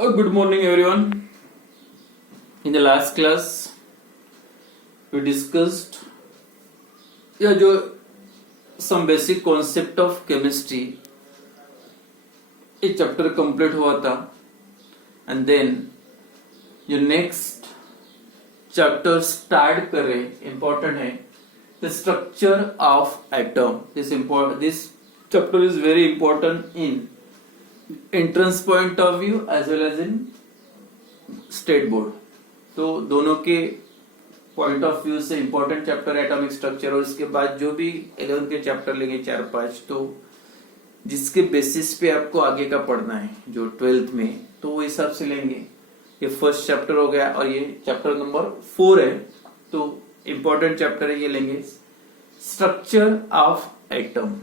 Good morning, everyone. In the last class, we discussed जो some basic concept of chemistry. ये chapter complete हुआ था and then जो next chapter start कर रहे इम्पोर्टेंट है the structure of atom. This chapter is very important in entrance point of view as well as in state board. तो दोनों के पॉइंट ऑफ व्यू से इंपॉर्टेंट चैप्टर एटॉमिक स्ट्रक्चर. और इसके बाद जो भी 11 के चैप्टर लेंगे 4-5 तो जिसके बेसिस पे आपको आगे का पढ़ना है जो 12th में तो वो हिसाब से लेंगे. ये फर्स्ट चैप्टर हो गया और ये चैप्टर नंबर 4 है तो इंपॉर्टेंट चैप्टर है ये लेंगे structure of atom.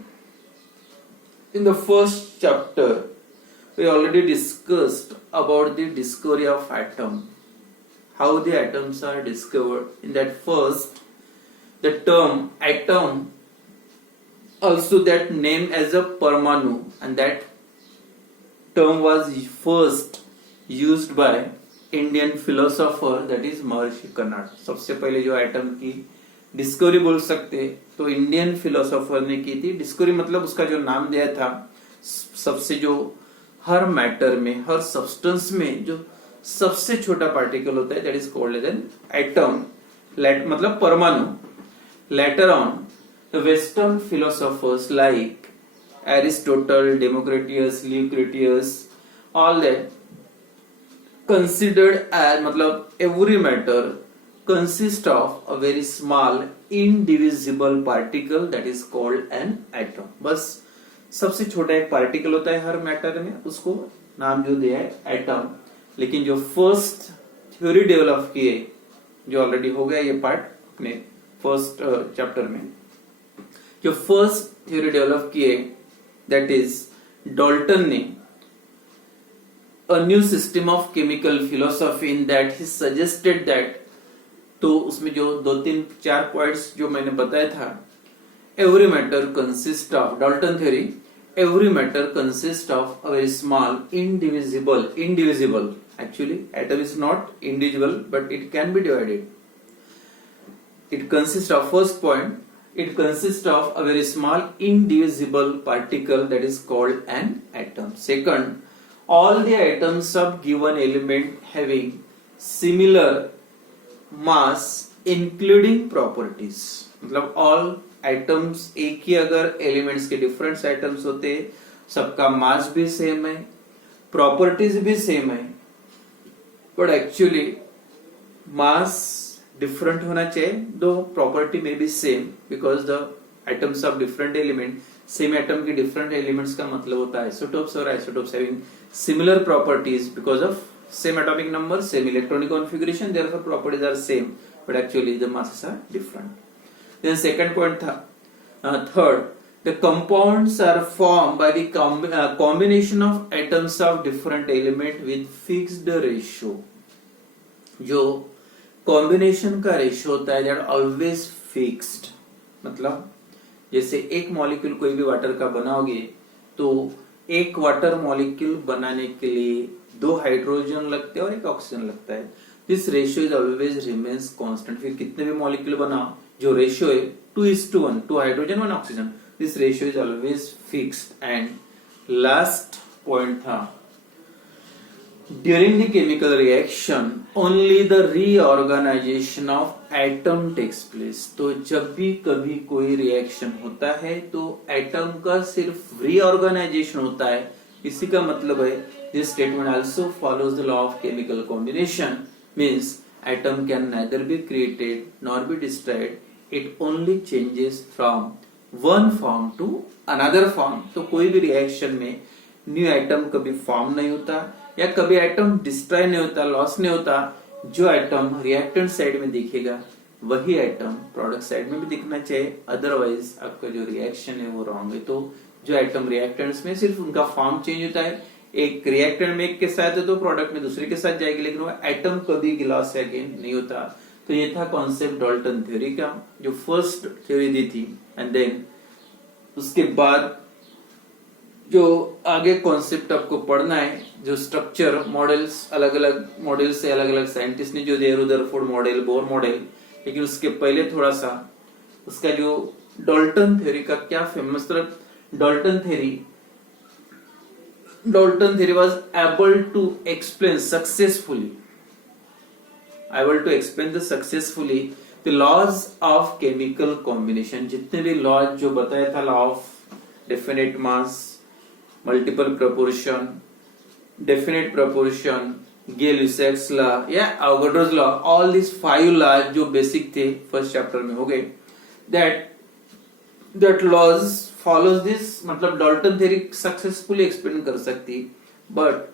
In the first chapter we already discussed about the discovery of atom, how the atoms are discovered. In that first, the term atom, also that name as a parmanu, and that term was first used by Indian philosopher that is Maharishi Kannad. सबसे पहले जो atom की discovery बोल सकते तो Indian philosopher ने की थी. डिस्कवरी मतलब उसका जो नाम दिया था सबसे जो हर मैटर में हर सब्सटेंस में जो सबसे छोटा पार्टिकल होता है that is called as an atom. मतलब परमाणु. Later on the western philosophers like Aristotle, Democritus, Lucretius, all that considered as मतलब every matter consist of a very small indivisible particle that is called an atom. बस सबसे छोटा एक particle होता है हर matter में, उसको नाम जो दिया है एटम. लेकिन जो फर्स्ट थ्योरी डेवलप किए जो ऑलरेडी हो गया ये पार्ट अपने फर्स्ट चैप्टर में, जो फर्स्ट थ्योरी डेवलप किए दैट इज डाल्टन ने a new system of chemical philosophy. In that he suggested that तो उसमें जो 2-3-4 पॉइंट्स जो मैंने बताया था every matter consists of Dalton theory. Every matter consists of a very small indivisible. Actually, atom is not indivisible, but it can be divided. It consists of first point. It consists of a very small indivisible particle that is called an atom. Second, all the atoms of given element having similar mass, including properties. मतलब all atoms एक ही अगर elements के different atoms होते सबका मास भी same है, properties भी same है, बट एक्चुअली मास डिफरेंट होना चाहिए दो प्रॉपर्टी में भी same because the atoms of different element. Same atom के डिफरेंट एलिमेंट्स का मतलब होता है आइसोटोप्स और isotopes having similar properties because of same atomic number, same electronic configuration, therefore properties are same but actually the masses are different. Then second point था third, the compounds are formed by the combination of atoms of different element with fixed ratio. जो combination का ratio होता है that always fixed. मतलब जैसे एक molecule कोई भी वाटर का बनाओगे तो एक वाटर मॉलिक्यूल बनाने के लिए 2 हाइड्रोजन लगते हैं और 1 ऑक्सीजन लगता है. This ratio is always remains constant. फिर कितने भी मॉलिक्यूल बनाओ जो रेशियो है 2:1, 2 hydrogen 1 oxygen, this ratio is always fixed. And last point था during the chemical reaction only the reorganization of atom takes place. तो जब भी कभी कोई रिएक्शन होता है तो एटम का सिर्फ रीऑर्गेनाइजेशन होता है. इसी का मतलब है this statement also follows the law of chemical combination. Means atom can neither be created nor be destroyed. It only changes from one form to another form. तो कोई भी रिएक्शन में न्यू एटम कभी फॉर्म नहीं होता या कभी atom destroy नहीं होता, लॉस नहीं होता. जो एटम रिएक्टेंट साइड में दिखेगा वही एटम प्रोडक्ट साइड में भी दिखना चाहिए, अदरवाइज आपका जो रिएक्शन है वो रॉन्ग है. तो जो एटम रिएक्टेंट्स में सिर्फ उनका फॉर्म चेंज होता है, एक रिएक्टेंट में एक के साथ है तो प्रोडक्ट में दूसरे के साथ जाएगी, लेकिन वो एटम कभी गिलास या गेन नहीं होता. तो ये था कॉन्सेप्ट डाल्टन थ्योरी का जो फर्स्ट थ्योरी दी थी. एंड देन उसके बाद जो आगे कॉन्सेप्ट आपको पढ़ना है, जो स्ट्रक्चर मॉडल्स, अलग अलग मॉडल से अलग अलग साइंटिस्ट ने जो दिया, रुदरफोर्ड मॉडल, बोर मॉडल, लेकिन उसके पहले थोड़ा सा उसका जो डाल्टन थ्योरी का क्या फेमस, मतलब Dalton theory was able to explain successfully the laws of chemical combination. जितने भी लॉज जो बताया था, law of definite mass, multiple proportion, definite proportion, Gay Lussac's law या Avogadro's law, all this 5 laws जो बेसिक थे फर्स्ट चैप्टर में हो गए, दैट लॉज फॉलोज दिस, मतलब डाल्टन थ्योरी सक्सेसफुली एक्सप्लेन कर सकती, but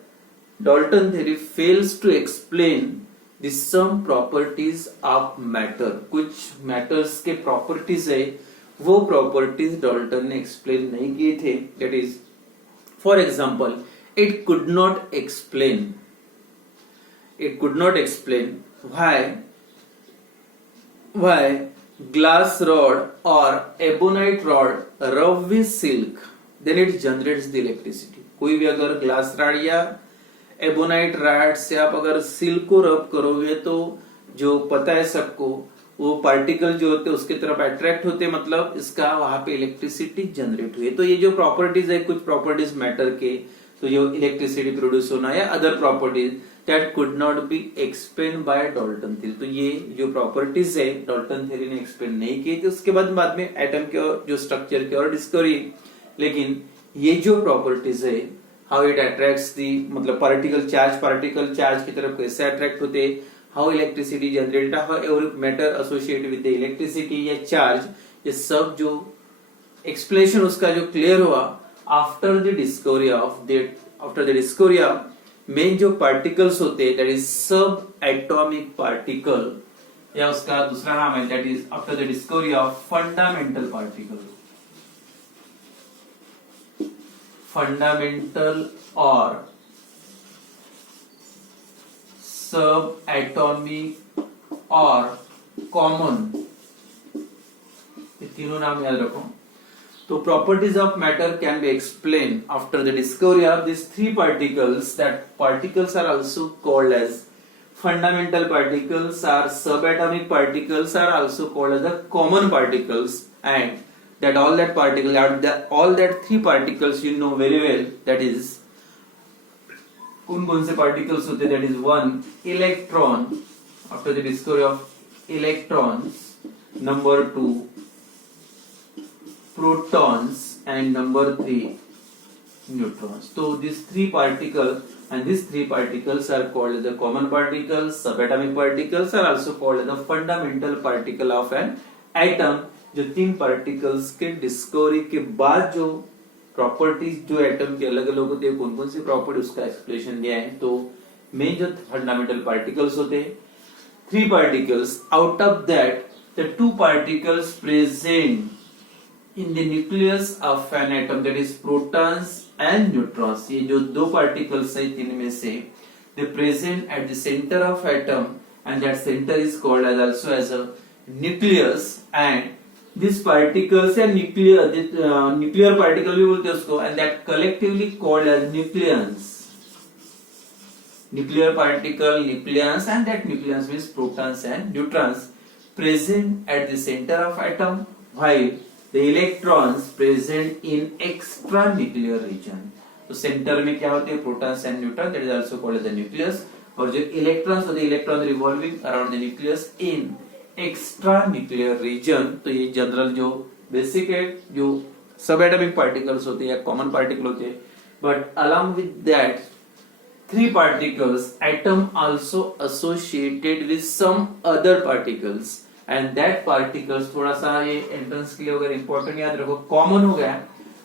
Dalton theory fails to explain the some properties of matter. कुछ मैटर्स के प्रॉपर्टीज है, वो प्रॉपर्टीज डाल्टन ने एक्सप्लेन नहीं किए थे. That is, for example, it could not explain why glass rod or ebonite rod rub with silk, then it generates the electricity. कोई भी अगर ग्लास रॉड या एबोनाइट रॉड से आप अगर सिल्क को रब करोगे तो जो पता है सबको, वो पार्टिकल जो होते हैं उसके तरफ अट्रैक्ट होते, मतलब इसका वहां पे इलेक्ट्रिसिटी जनरेट हुई. तो ये जो प्रॉपर्टीज है, कुछ प्रॉपर्टीज मैटर के, तो जो इलेक्ट्रिसिटी प्रोड्यूस होना या other properties, that could not be explain by Dalton theory. तो ये जो प्रॉपर्टीज है डाल्टन थ्योरी ने एक्सप्लेन नहीं की थी. उसके बाद में एटम के जो स्ट्रक्चर की और डिस्कवरी, लेकिन ये जो प्रॉपर्टीज है, हाउ इट अट्रैक्ट्स दी, मतलब पार्टिकल चार्ज की तरफ कैसे अट्रैक्ट होते, how electricity generated, how every matter associated with the electricity या चार्ज, ये सब जो एक्सप्लेनेशन उसका जो क्लियर हुआ after the discovery of main जो पार्टिकल्स होते हैं, दैट इज सब एटॉमिक पार्टिकल, या उसका दूसरा नाम है that is after the discovery of fundamental और सब एटॉमिक और कॉमन, ये तीनों नाम याद रखो. तो properties of matter can be explained after the discovery of these 3 particles. That particles are also called as fundamental particles, or subatomic particles are also called as the common particles, and that all that 3 particles you know very well. That is, कौन से particles होते, that is 1 electron, after the discovery of electrons, number 2 protons, and number 3 neutrons. So these 3 particles, and these 3 particles are called the common particles. Subatomic particles are also called the fundamental particle of an atom. जो 3 particles के discovery के बाद जो properties जो atom के अलग अलग होते हैं, कौन कौन सी प्रॉपर्टी, उसका एक्सप्लेनेशन दिया है. तो मेन जो फंडामेंटल पार्टिकल्स होते हैं 3 particles, out of that the 2 particles present in the nucleus of an atom, that is protons and neutrons. ये जो 2 particles है तीन में से, they present at the center of atom, and that center is called as also as a nucleus. And these particles या nuclear particle भी बोलते हैं उसको, and that collectively called as nucleons. Nuclear particle, nucleons, and that nucleons means protons and neutrons present at the center of atom, while the electrons present in extra nuclear region. तो centre में क्या होते हैं, protons and neutron, that is also called as the nucleus. और जो electrons होते हैं, electron revolving around the nucleus in extra nuclear region. तो ये जनरल जो बेसिक है, जो सब एटॉमिक पार्टिकल्स होते हैं या कॉमन पार्टिकल होते हैं. But along with that 3 particles, atom also associated with some other particles, and that particles थोड़ा सा ये एंट्रेंस के लिए अगर इंपॉर्टेंट याद रखो. कॉमन हो गया.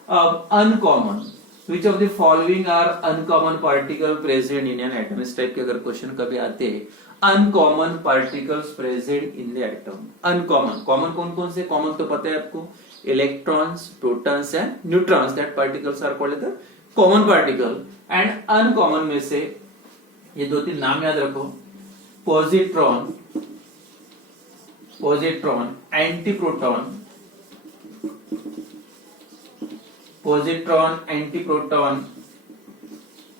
अब uncommon, which of the following are uncommon particle present in an atom? इस टाइप के अगर क्वेश्चन कभी आते हैं, uncommon particles present in the atom. Uncommon, common कौन कौन से, कॉमन तो पता है आपको, electrons, protons and neutrons, that particles are called the common particle. And uncommon में से ये 2-3 नाम याद रखो, positron, antiproton, positron, antiproton,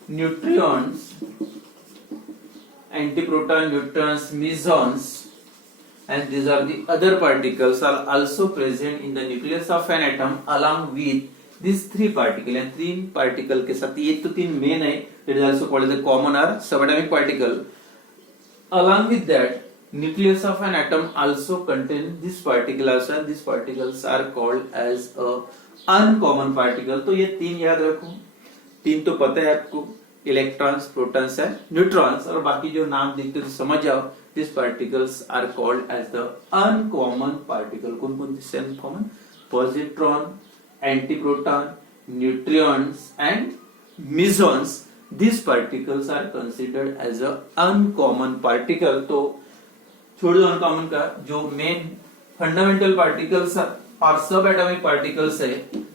neutrons, antiproton, neutrons, mesons, and these are the other particles are also present in the nucleus of an atom along with these three particles. and तीन particle के साथ ये तो तीन main है, it is also called as a common or subatomic particle. Along with that, nucleus of an atom also contain this particle also. These particles are called as a uncommon particle. तो ये तीन याद रखो, तीन तो पता है आपको, इलेक्ट्रॉन्स, प्रोटॉन्स एंड न्यूट्रॉन्स, और बाकी जो नाम देखते तो समझ जाओ. These particles are called as the uncommon particle. कौन कौन से uncommon? Positron, antiproton, neutrons and mesons. These particles are considered as a uncommon particle. तो छोड़ दो अनकॉमन का, जो मेन फंडामेंटल पार्टिकल्स और सब एटॉमिक पार्टिकल्स है,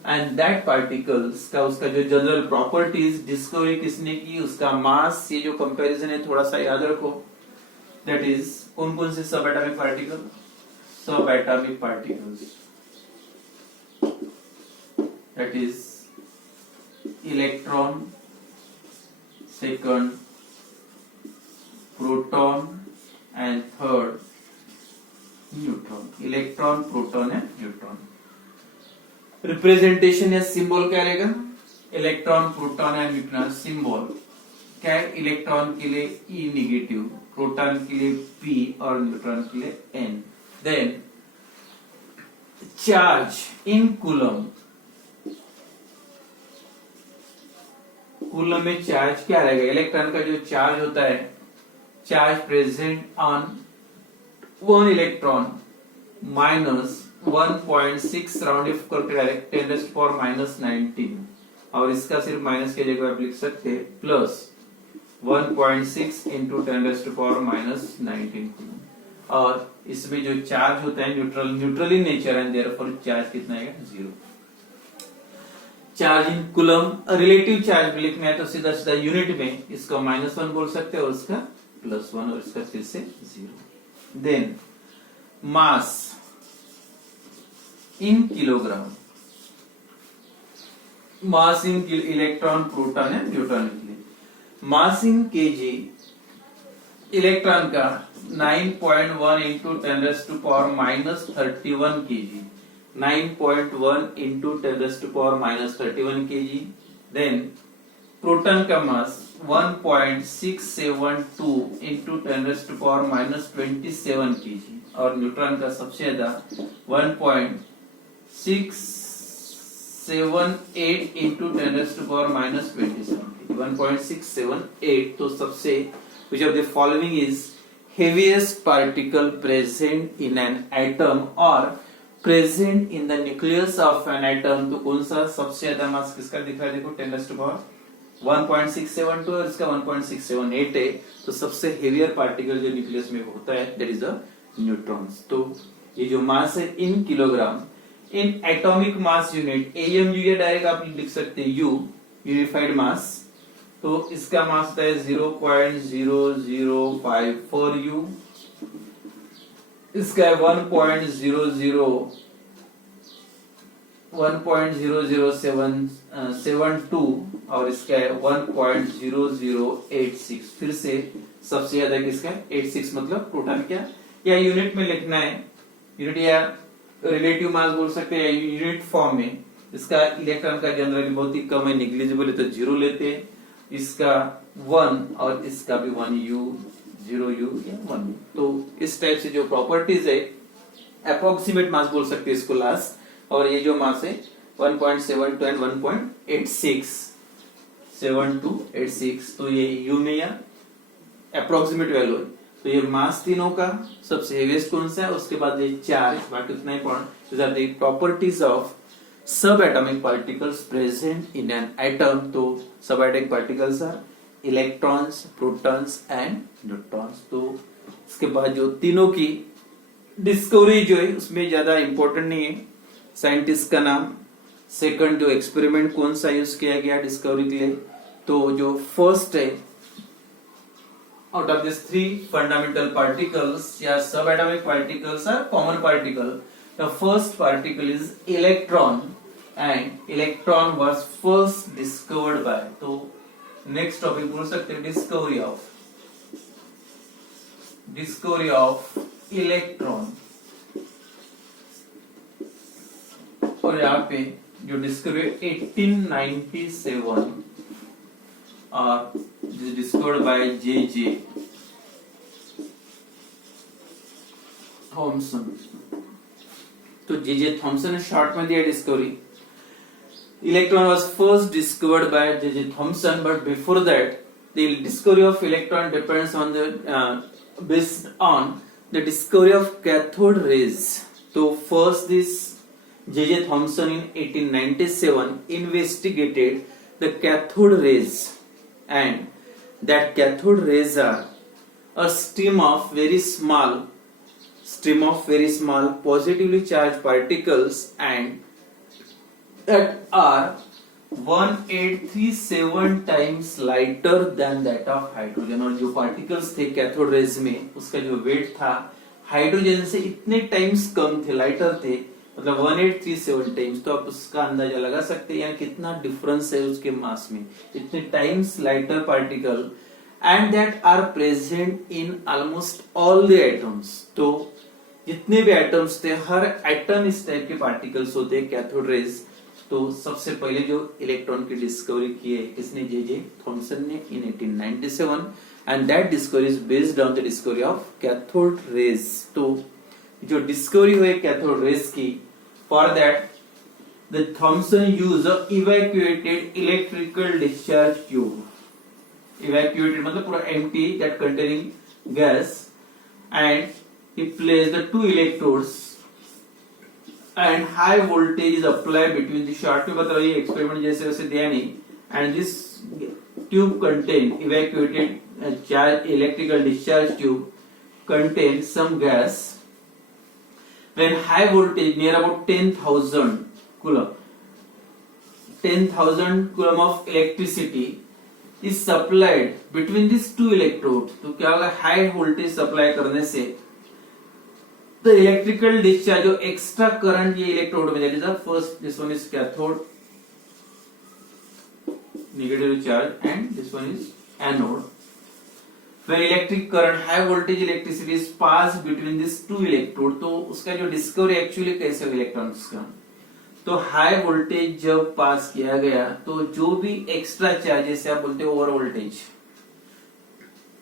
एंड दैट पार्टिकल्स का उसका जो जनरल प्रॉपर्टीज डिस्कवरी किसने की, उसका मास, ये जो कंपैरिजन है थोड़ा सा याद रखो. दैट इज कौन कौन से सब एटॉमिक पार्टिकल? सब atomic particles, that is electron, second proton and third neutron. Electron, proton and neutron. Representation या सिंबल क्या रहेगा? Electron, proton and neutron. Symbol क्या है? इलेक्ट्रॉन के लिए E नेगेटिव, प्रोटॉन के लिए P और न्यूट्रॉन के लिए N. Then charge in coulomb. Coulomb में चार्ज क्या रहेगा? इलेक्ट्रॉन का जो चार्ज होता है, charge present on one electron minus 1.6 round off करके डायरेक्ट 10⁻⁻19, और इसका सिर्फ माइनस की जगह आप लिख सकते हैं प्लस 1.6 इंटू 10⁻⁻19. और इसमें जो चार्ज होता है neutral in nature and therefore charge कितना आएगा? 0. Charge in coulomb. Relative charge भी लिखना है तो सीधा सीधा यूनिट में इसको -1 बोल सकते हैं और इसका +1 और इसका फिर से 0. Then mass in kilogram. Mass in electron, proton and neutron के लिए. Mass in KG. इलेक्ट्रॉन का 9.1 into 10⁻31 KG. 9.1 into 10⁻31 KG. Then proton का मास 1.672 इंटू 10⁻27 केजी, और न्यूट्रॉन का सबसे ज्यादा 1.678 इंटू 10⁻27. 1.678. तो सबसे which of the following is heaviest particle present in an atom or present in the nucleus of an atom? तो कौन सा सबसे ज्यादा मास किसका दिख रहा है? देखो 10⁻1.672 और इसका 1.678 है. तो सबसे हेवियर पार्टिकल जो न्यूक्लियस में होता है दैट इज द न्यूट्रॉन्स. तो ये जो मास है in kilogram, in atomic mass unit AMU या डायरेक्ट आप लिख सकते हैं U, यूनिफाइड मास. तो इसका मास होता है 0.0054 U. इसका है 1.00772 और इसका है 1.0086. फिर से सबसे ज्यादा किसका? 86. मतलब प्रोटॉन क्या, या यूनिट में लिखना है, यूनिट या रिलेटिव मास बोल सकते हैं, या यूनिट फॉर्म में. इसका इलेक्ट्रॉन का जनरली बहुत ही कम है, निग्लिजिबल है, तो 0 लेते हैं. इसका 1 और इसका भी 1 U, 0 U या 1 U. तो इस टाइप से जो प्रॉपर्टीज है अप्रोक्सीमेट मास बोल सकते हैं इसको लास्ट. और ये जो मास है 1.72 एंड 1.86, तो ये U में या अप्रोक्सीमेट वैल्यू है. तो ये मास तीनों का सबसे हेवीएस्ट कौन सा है, उसके बाद ये चार्ज, बाकी उतना important. These are the properties of subatomic particles present in an atom. तो subatomic particles are electrons, protons and neutrons. तो इसके बाद जो तीनों की डिस्कवरी जो है उसमें ज्यादा इंपॉर्टेंट नहीं है साइंटिस्ट का नाम. सेकंड जो एक्सपेरिमेंट कौन सा यूज किया गया डिस्कवरी के लिए, तो जो फर्स्ट है out of these three fundamental particles या subatomic particles are common particle. The first particle is electron. And electron was first discovered by, तो नेक्स्ट टॉपिक बोल सकते हैं डिस्कवरी ऑफ इलेक्ट्रॉन। और यहाँ पे जो डिस्कवरी 1897 और डिस्कवर्ड बाय जे थॉमसन। तो जे थॉमसन ने शॉर्ट में दिया discovery. Electron was first discovered by J.J. Thomson, but before that, the discovery of electron depends on based on the discovery of cathode rays. So first, this J.J. Thomson in 1897 investigated the cathode rays, and that cathode rays are a stream of very small positively charged particles and that are 1837 times lighter than that of hydrogen। और जो particles थे cathode rays में उसका जो wait था hydrogen से इतने times कम थे, लाइटर थे, मतलब 1837 टाइम्स। तो आप उसका अंदाजा लगा सकते हैं यानी कितना डिफरेंस है उसके मास में, इतने times lighter particle and that are present in almost all the atoms. तो जितने भी एटम्स थे हर एटम इस टाइप के पार्टिकल्स होते हैं कैथोड रेज। तो सबसे पहले जो इलेक्ट्रॉन की डिस्कवरी की है किसने, जे थॉमसन ने in 1897 and that discovery is based on the discovery of cathode rays. तो जो डिस्कवरी हुई कैथोड रेज की, for that the Thomson use evacuated electrical discharge tube. Evacuated मतलब पूरा empty that containing gas, and he placed the two electrodes and high voltage is applied between the short में बताओ ये experiment जैसे वैसे दिया नहीं। and this tube contain evacuated charge electrical discharge tube contains some gas when high voltage near about 10,000 coulomb of electricity is supplied between these two electrodes। तो क्या होगा, हाई वोल्टेज सप्लाई करने से the electrical discharge जो extra current ये electrode में जाएगा। First this one is cathode negative charge and this one is anode. when electric current high voltage electricity is passed between these two electrode, तो उसका जो discovery actually कैसे हुआ electrons का, तो हाई वोल्टेज जब पास किया गया तो जो भी एक्स्ट्रा चार्जेस आप बोलते हैं ओवर वोल्टेज,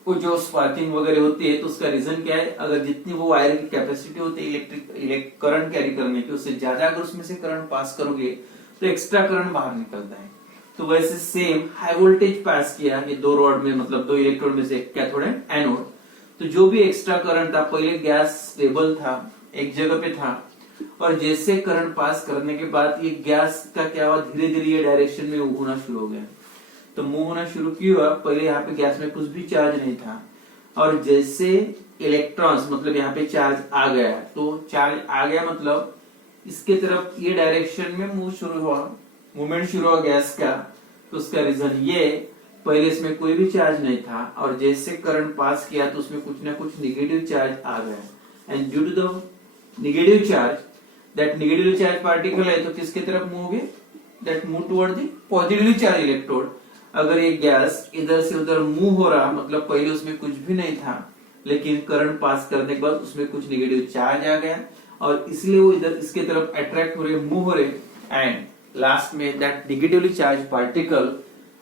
वो जो स्पार्किंग वगैरह होती है, तो उसका रीजन क्या है, अगर जितनी वो वायर की कैपेसिटी होती है इलेक्ट्रिक करंट कैरी करने की, उससे ज्यादा अगर उसमें से करंट पास करोगे तो एक्स्ट्रा करंट बाहर निकलता है। तो वैसे सेम हाई वोल्टेज पास किया ये दो रॉड में, मतलब दो इलेक्ट्रोड में से कैथोड एंड एनोड, तो जो भी एक्स्ट्रा करंट था, पहले गैस स्टेबल था एक जगह पे था, और जैसे करंट पास करने के बाद ये गैस का क्या हुआ, धीरे धीरे ये डायरेक्शन में मूव होना शुरू हो गया। तो मूव होना शुरू किया, पहले यहाँ पे गैस में कुछ भी चार्ज नहीं था, और जैसे इलेक्ट्रॉन्स मतलब यहाँ पे चार्ज आ गया, तो चार्ज आ गया मतलब इसके तरफ ये डायरेक्शन में मूवमेंट शुरू हुआ गैस का। तो उसका रीजन ये, पहले इसमें कोई भी चार्ज नहीं था, और जैसे करंट पास किया तो उसमें कुछ ना कुछ नेगेटिव चार्ज आ गया, and due to the negative charge, that negative charge particle है तो किसके तरफ मूव होंगे, that move toward the positively charge electrode. अगर ये गैस इधर से उधर मूव हो रहा, मतलब पहले उसमें कुछ भी नहीं था, लेकिन करंट पास करने के बाद उसमें कुछ नेगेटिव चार्ज आ गया, और इसलिए वो इधर इसके तरफ अट्रैक्ट हो रहे, मूव हो रहे, एंड लास्ट में that negatively charge particle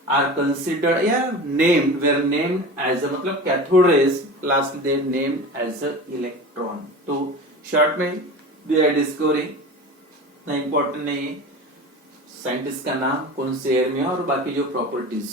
are considered या named, were named as a, मतलब cathode rays, last they named as a electron. तो शॉर्ट में दे आर डिस्कवरी, इतना इंपॉर्टेंट नहीं है, साइंटिस्ट का नाम, कौन से ईयर में, और बाकी जो प्रॉपर्टीज